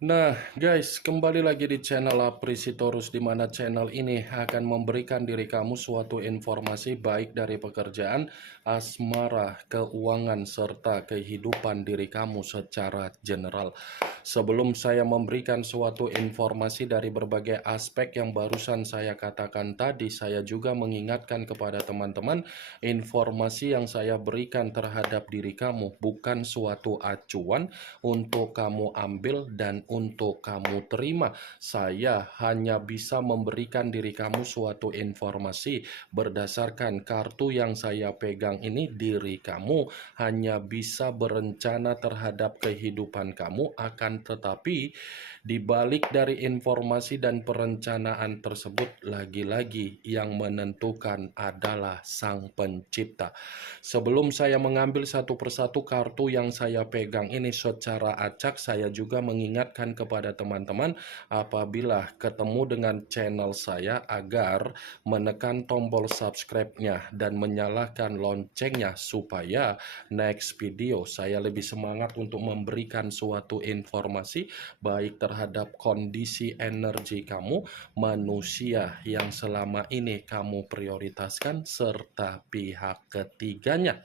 Nah, guys, kembali lagi di channel Aprisitorus, di mana channel ini akan memberikan diri kamu suatu informasi baik dari pekerjaan, asmara, keuangan, serta kehidupan diri kamu secara general. Sebelum saya memberikan suatu informasi dari berbagai aspek yang barusan saya katakan tadi, saya juga mengingatkan kepada teman-teman, informasi yang saya berikan terhadap diri kamu bukan suatu acuan untuk kamu ambil dan untuk kamu terima. Saya hanya bisa memberikan diri kamu suatu informasi berdasarkan kartu yang saya pegang ini. Diri kamu hanya bisa berencana terhadap kehidupan kamu, akan tetapi di balik dari informasi dan perencanaan tersebut, lagi-lagi yang menentukan adalah Sang Pencipta. Sebelum saya mengambil satu persatu kartu yang saya pegang ini secara acak, saya juga mengingatkan kepada teman-teman apabila ketemu dengan channel saya agar menekan tombol subscribe-nya dan menyalakan loncengnya supaya next video saya lebih semangat untuk memberikan suatu informasi baik terhadap kondisi energi kamu, manusia yang selama ini kamu prioritaskan, serta pihak ketiganya.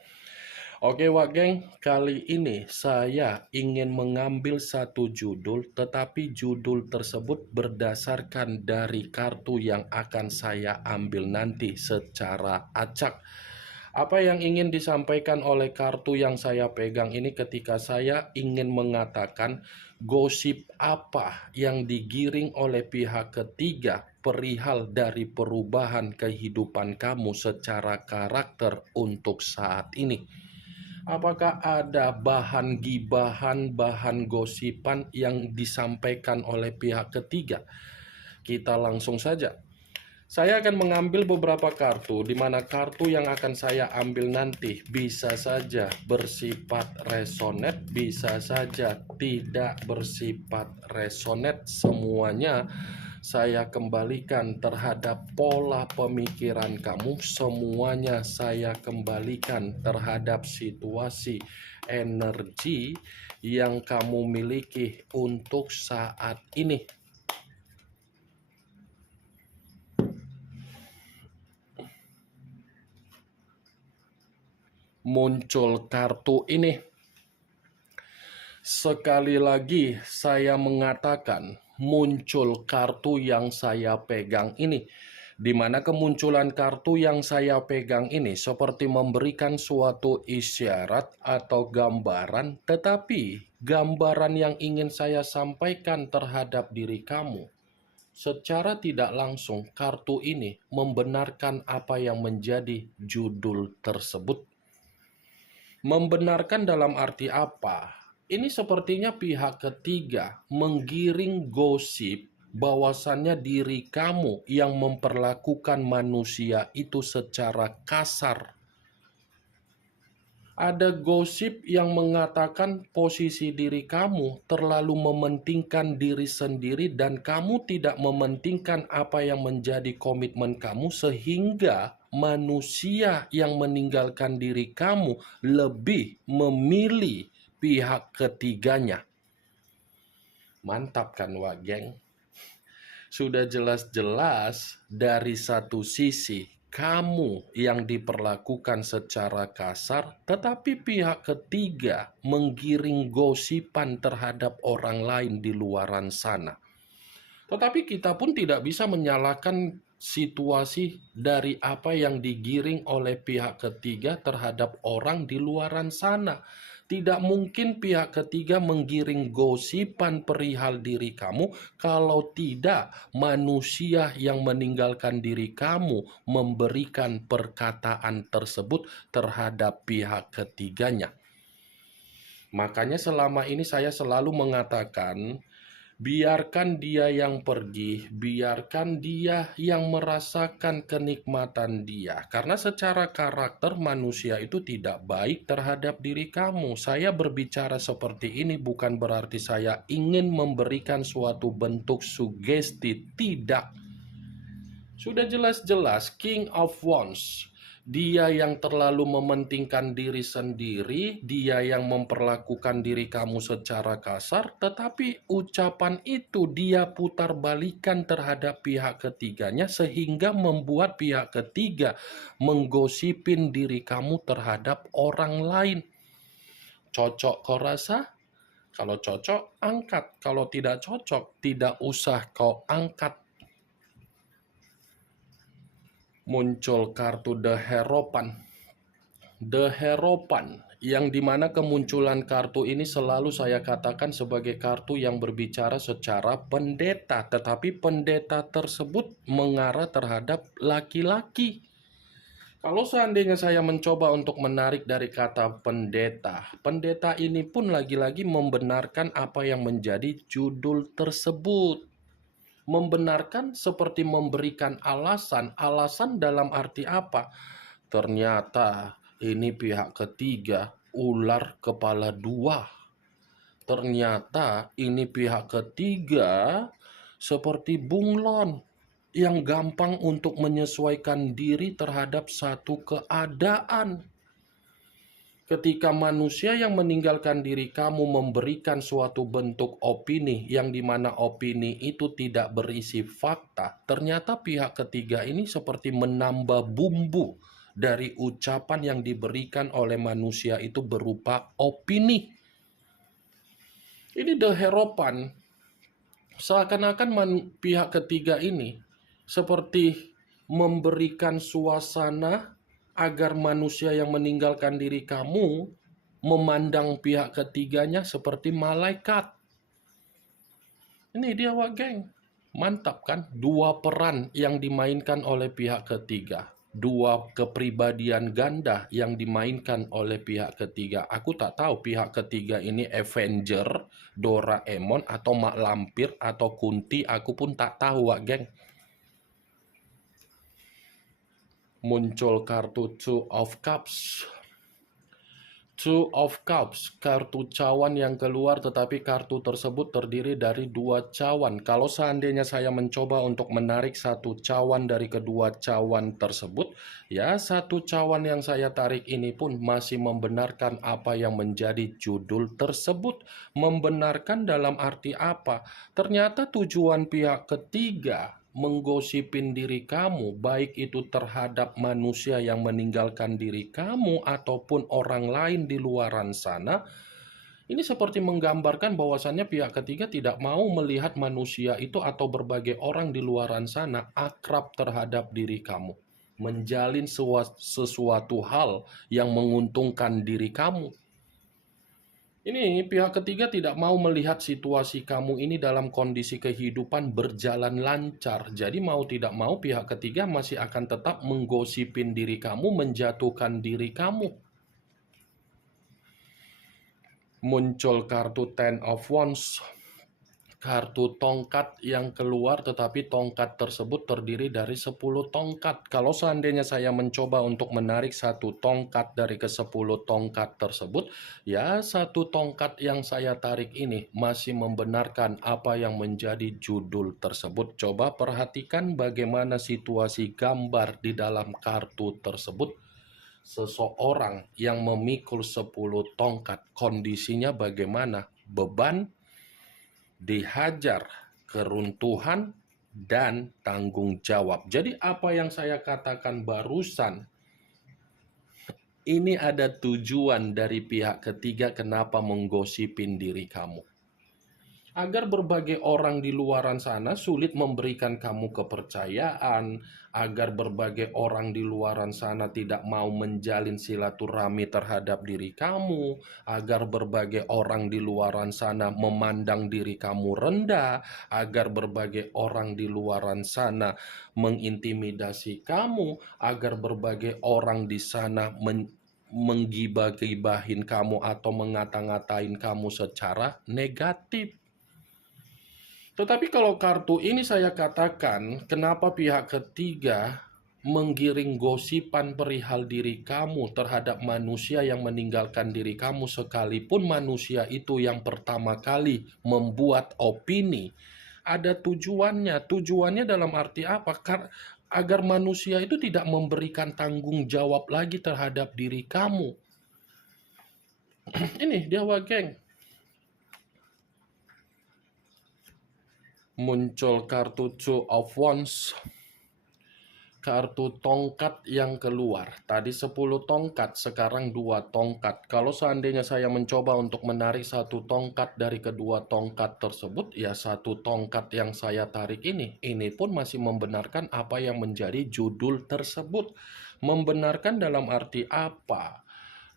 Oke Wak Geng, kali ini saya ingin mengambil satu judul, tetapi judul tersebut berdasarkan dari kartu yang akan saya ambil nanti secara acak. Apa yang ingin disampaikan oleh kartu yang saya pegang ini ketika saya ingin mengatakan gosip apa yang digiring oleh pihak ketiga perihal dari perubahan kehidupan kamu secara karakter untuk saat ini. Apakah ada bahan gibahan, bahan gosipan yang disampaikan oleh pihak ketiga? Kita langsung saja. Saya akan mengambil beberapa kartu, di mana kartu yang akan saya ambil nanti bisa saja bersifat resonet, bisa saja tidak bersifat resonet. Semuanya saya kembalikan terhadap pola pemikiran kamu, semuanya saya kembalikan terhadap situasi energi yang kamu miliki untuk saat ini. Muncul kartu ini. Sekali lagi saya mengatakan muncul kartu yang saya pegang ini, di mana kemunculan kartu yang saya pegang ini seperti memberikan suatu isyarat atau gambaran, tetapi gambaran yang ingin saya sampaikan terhadap diri kamu secara tidak langsung, kartu ini membenarkan apa yang menjadi judul tersebut. Membenarkan dalam arti apa? Ini sepertinya pihak ketiga menggiring gosip bahwasannya diri kamu yang memperlakukan manusia itu secara kasar. Ada gosip yang mengatakan posisi diri kamu terlalu mementingkan diri sendiri dan kamu tidak mementingkan apa yang menjadi komitmen kamu, sehingga manusia yang meninggalkan diri kamu lebih memilih pihak ketiganya. Mantap kan Wak Geng? Sudah jelas-jelas dari satu sisi kamu yang diperlakukan secara kasar, tetapi pihak ketiga menggiring gosipan terhadap orang lain di luaran sana. Tetapi kita pun tidak bisa menyalahkan situasi dari apa yang digiring oleh pihak ketiga terhadap orang di luaran sana. Tidak mungkin pihak ketiga menggiring gosipan perihal diri kamu kalau tidak manusia yang meninggalkan diri kamu memberikan perkataan tersebut terhadap pihak ketiganya. Makanya selama ini saya selalu mengatakan, biarkan dia yang pergi, biarkan dia yang merasakan kenikmatan dia. Karena secara karakter manusia itu tidak baik terhadap diri kamu. Saya berbicara seperti ini bukan berarti saya ingin memberikan suatu bentuk sugesti, tidak. Sudah jelas-jelas King of Wands. Dia yang terlalu mementingkan diri sendiri, dia yang memperlakukan diri kamu secara kasar, tetapi ucapan itu dia putar balikan terhadap pihak ketiganya sehingga membuat pihak ketiga menggosipin diri kamu terhadap orang lain. Cocok kau rasa? Kalau cocok, angkat. Kalau tidak cocok, tidak usah kau angkat. Muncul kartu The Hierophant. The Hierophant, yang dimana kemunculan kartu ini selalu saya katakan sebagai kartu yang berbicara secara pendeta, tetapi pendeta tersebut mengarah terhadap laki-laki. Kalau seandainya saya mencoba untuk menarik dari kata pendeta, pendeta ini pun lagi-lagi membenarkan apa yang menjadi judul tersebut. Membenarkan seperti memberikan alasan. Alasan dalam arti apa? Ternyata ini pihak ketiga, ular kepala dua. Ternyata ini pihak ketiga seperti bunglon yang gampang untuk menyesuaikan diri terhadap satu keadaan. Ketika manusia yang meninggalkan diri kamu memberikan suatu bentuk opini yang dimana opini itu tidak berisi fakta, ternyata pihak ketiga ini seperti menambah bumbu dari ucapan yang diberikan oleh manusia itu berupa opini. Ini The Hierophant, seakan-akan pihak ketiga ini seperti memberikan suasana agar manusia yang meninggalkan diri kamu memandang pihak ketiganya seperti malaikat. Ini dia wak geng. Mantap kan? Dua peran yang dimainkan oleh pihak ketiga. Dua kepribadian ganda yang dimainkan oleh pihak ketiga. Aku tak tahu pihak ketiga ini Avenger, Doraemon, atau Mak Lampir, atau Kunti. Aku pun tak tahu wak geng. Muncul kartu Two of Cups. Two of Cups, kartu cawan yang keluar, tetapi kartu tersebut terdiri dari dua cawan. Kalau seandainya saya mencoba untuk menarik satu cawan dari kedua cawan tersebut, ya satu cawan yang saya tarik ini pun masih membenarkan apa yang menjadi judul tersebut. Membenarkan dalam arti apa? Ternyata tujuan pihak ketiga menggosipin diri kamu, baik itu terhadap manusia yang meninggalkan diri kamu ataupun orang lain di luaran sana, ini seperti menggambarkan bahwasannya pihak ketiga tidak mau melihat manusia itu atau berbagai orang di luaran sana akrab terhadap diri kamu, menjalin sesuatu hal yang menguntungkan diri kamu. Ini pihak ketiga tidak mau melihat situasi kamu ini dalam kondisi kehidupan berjalan lancar. Jadi mau tidak mau pihak ketiga masih akan tetap menggosipin diri kamu, menjatuhkan diri kamu. Muncul kartu Ten of Wands. Kartu tongkat yang keluar, tetapi tongkat tersebut terdiri dari 10 tongkat. Kalau seandainya saya mencoba untuk menarik satu tongkat dari ke-10 tongkat tersebut, ya satu tongkat yang saya tarik ini masih membenarkan apa yang menjadi judul tersebut. Coba perhatikan bagaimana situasi gambar di dalam kartu tersebut. Seseorang yang memikul 10 tongkat, kondisinya bagaimana? Beban, dihajar, keruntuhan, dan tanggung jawab. Jadi apa yang saya katakan barusan, ini ada tujuan dari pihak ketiga kenapa menggosipin diri kamu. Agar berbagai orang di luaran sana sulit memberikan kamu kepercayaan, agar berbagai orang di luaran sana tidak mau menjalin silaturahmi terhadap diri kamu, agar berbagai orang di luaran sana memandang diri kamu rendah, agar berbagai orang di luaran sana mengintimidasi kamu, agar berbagai orang di sana menggibah-gibahin kamu atau mengata-ngatain kamu secara negatif. Tetapi kalau kartu ini saya katakan, kenapa pihak ketiga menggiring gosipan perihal diri kamu terhadap manusia yang meninggalkan diri kamu, sekalipun manusia itu yang pertama kali membuat opini, ada tujuannya. Tujuannya dalam arti apa? agar manusia itu tidak memberikan tanggung jawab lagi terhadap diri kamu. Ini dia geng. Muncul kartu Two of Wands. Kartu tongkat yang keluar. Tadi 10 tongkat, sekarang 2 tongkat. Kalau seandainya saya mencoba untuk menarik 1 tongkat dari kedua tongkat tersebut, ya 1 tongkat yang saya tarik ini pun masih membenarkan apa yang menjadi judul tersebut. Membenarkan dalam arti apa?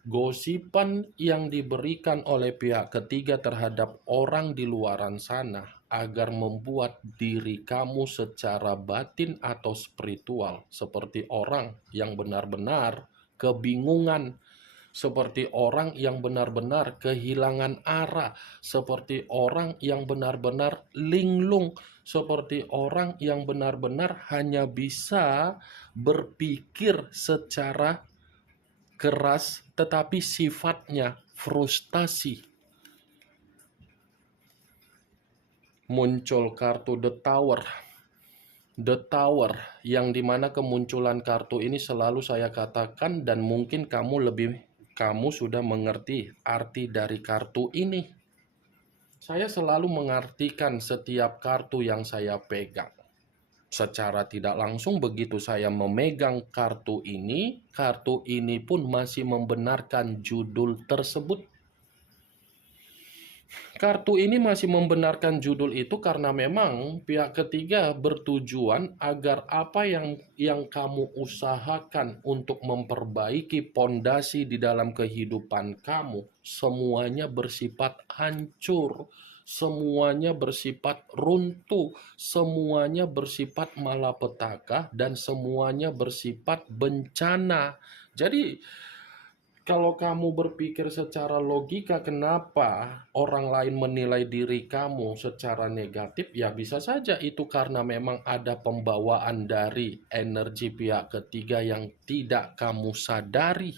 Gosipan yang diberikan oleh pihak ketiga terhadap orang di luaran sana agar membuat diri kamu secara batin atau spiritual seperti orang yang benar-benar kebingungan, seperti orang yang benar-benar kehilangan arah, seperti orang yang benar-benar linglung, seperti orang yang benar-benar hanya bisa berpikir secara keras tetapi sifatnya frustasi. Muncul kartu The Tower. The Tower, yang dimana kemunculan kartu ini selalu saya katakan, dan mungkin kamu sudah mengerti arti dari kartu ini. Saya selalu mengartikan setiap kartu yang saya pegang. Secara tidak langsung begitu saya memegang kartu ini pun masih membenarkan judul tersebut. Kartu ini masih membenarkan judul itu karena memang pihak ketiga bertujuan agar apa yang kamu usahakan untuk memperbaiki pondasi di dalam kehidupan kamu semuanya bersifat hancur, semuanya bersifat runtuh, semuanya bersifat malapetaka, dan semuanya bersifat bencana. Jadi kalau kamu berpikir secara logika, kenapa orang lain menilai diri kamu secara negatif? Ya bisa saja itu karena memang ada pembawaan dari energi pihak ketiga yang tidak kamu sadari.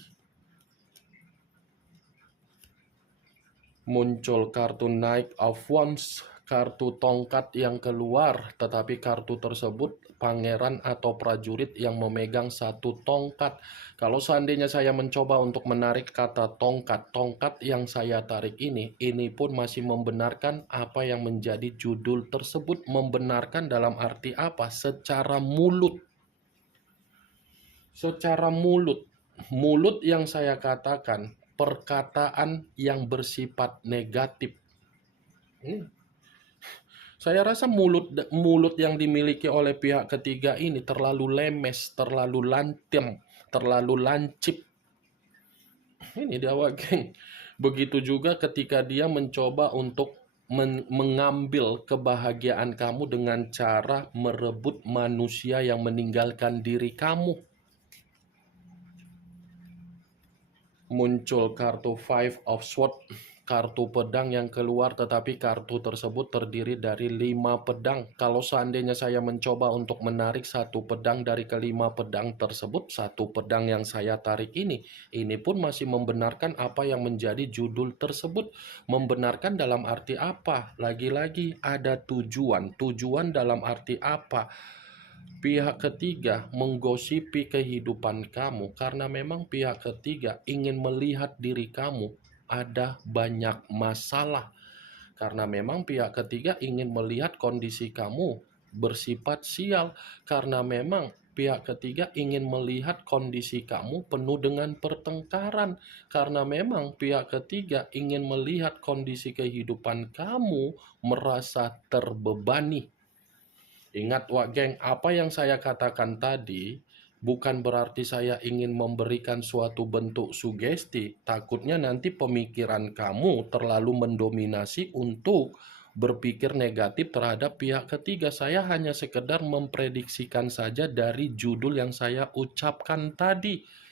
Muncul kartu Knight of Wands, kartu tongkat yang keluar, tetapi kartu tersebut pangeran atau prajurit yang memegang 1 tongkat. Kalau seandainya saya mencoba untuk menarik kata tongkat yang saya tarik ini pun masih membenarkan apa yang menjadi judul tersebut. Membenarkan dalam arti apa? Secara mulut. Secara mulut yang saya katakan, perkataan yang bersifat negatif. Saya rasa mulut yang dimiliki oleh pihak ketiga ini terlalu lemes, terlalu lancem, terlalu lancip. Ini dia geng. Begitu juga ketika dia mencoba untuk mengambil kebahagiaan kamu dengan cara merebut manusia yang meninggalkan diri kamu. Muncul kartu Five of Swords, kartu pedang yang keluar, tetapi kartu tersebut terdiri dari 5 pedang. Kalau seandainya saya mencoba untuk menarik 1 pedang dari kelima pedang tersebut, 1 pedang yang saya tarik ini pun masih membenarkan apa yang menjadi judul tersebut. Membenarkan dalam arti apa? Lagi-lagi ada tujuan. Tujuan dalam arti apa? Pihak ketiga menggosipi kehidupan kamu karena memang pihak ketiga ingin melihat diri kamu ada banyak masalah. Karena memang pihak ketiga ingin melihat kondisi kamu bersifat sial. Karena memang pihak ketiga ingin melihat kondisi kamu penuh dengan pertengkaran. Karena memang pihak ketiga ingin melihat kondisi kehidupan kamu merasa terbebani. Ingat geng, apa yang saya katakan tadi bukan berarti saya ingin memberikan suatu bentuk sugesti. Takutnya nanti pemikiran kamu terlalu mendominasi untuk berpikir negatif terhadap pihak ketiga. Saya hanya sekedar memprediksikan saja dari judul yang saya ucapkan tadi.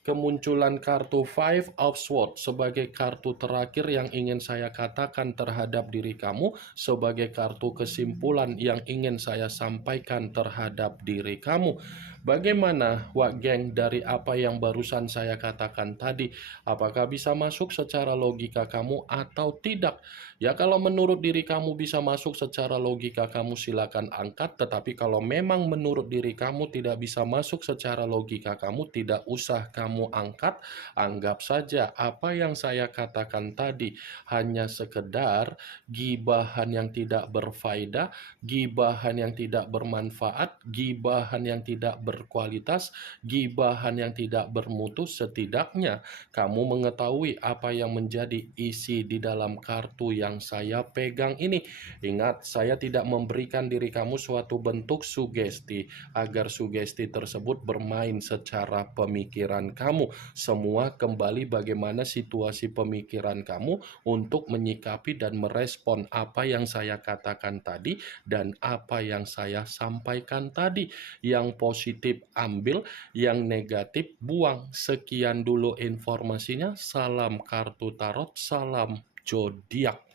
Kemunculan kartu Five of Swords sebagai kartu terakhir yang ingin saya katakan terhadap diri kamu, sebagai kartu kesimpulan yang ingin saya sampaikan terhadap diri kamu. Bagaimana, Wak Geng, dari apa yang barusan saya katakan tadi? Apakah bisa masuk secara logika kamu atau tidak? Ya, kalau menurut diri kamu bisa masuk secara logika kamu silakan angkat, tetapi kalau memang menurut diri kamu tidak bisa masuk secara logika kamu, tidak usah kamu angkat. Anggap saja apa yang saya katakan tadi hanya sekedar gibahan yang tidak berfaedah, gibahan yang tidak bermanfaat, gibahan yang tidak berkualitas, gibahan yang tidak bermutu. Setidaknya kamu mengetahui apa yang menjadi isi di dalam kartu yang saya pegang ini. Ingat, saya tidak memberikan diri kamu suatu bentuk sugesti agar sugesti tersebut bermain secara pemikiran kamu. Semua kembali bagaimana situasi pemikiran kamu untuk menyikapi dan merespon apa yang saya katakan tadi dan apa yang saya sampaikan tadi. Yang positif ambil, yang negatif buang. Sekian dulu informasinya. Salam kartu tarot, salam zodiak.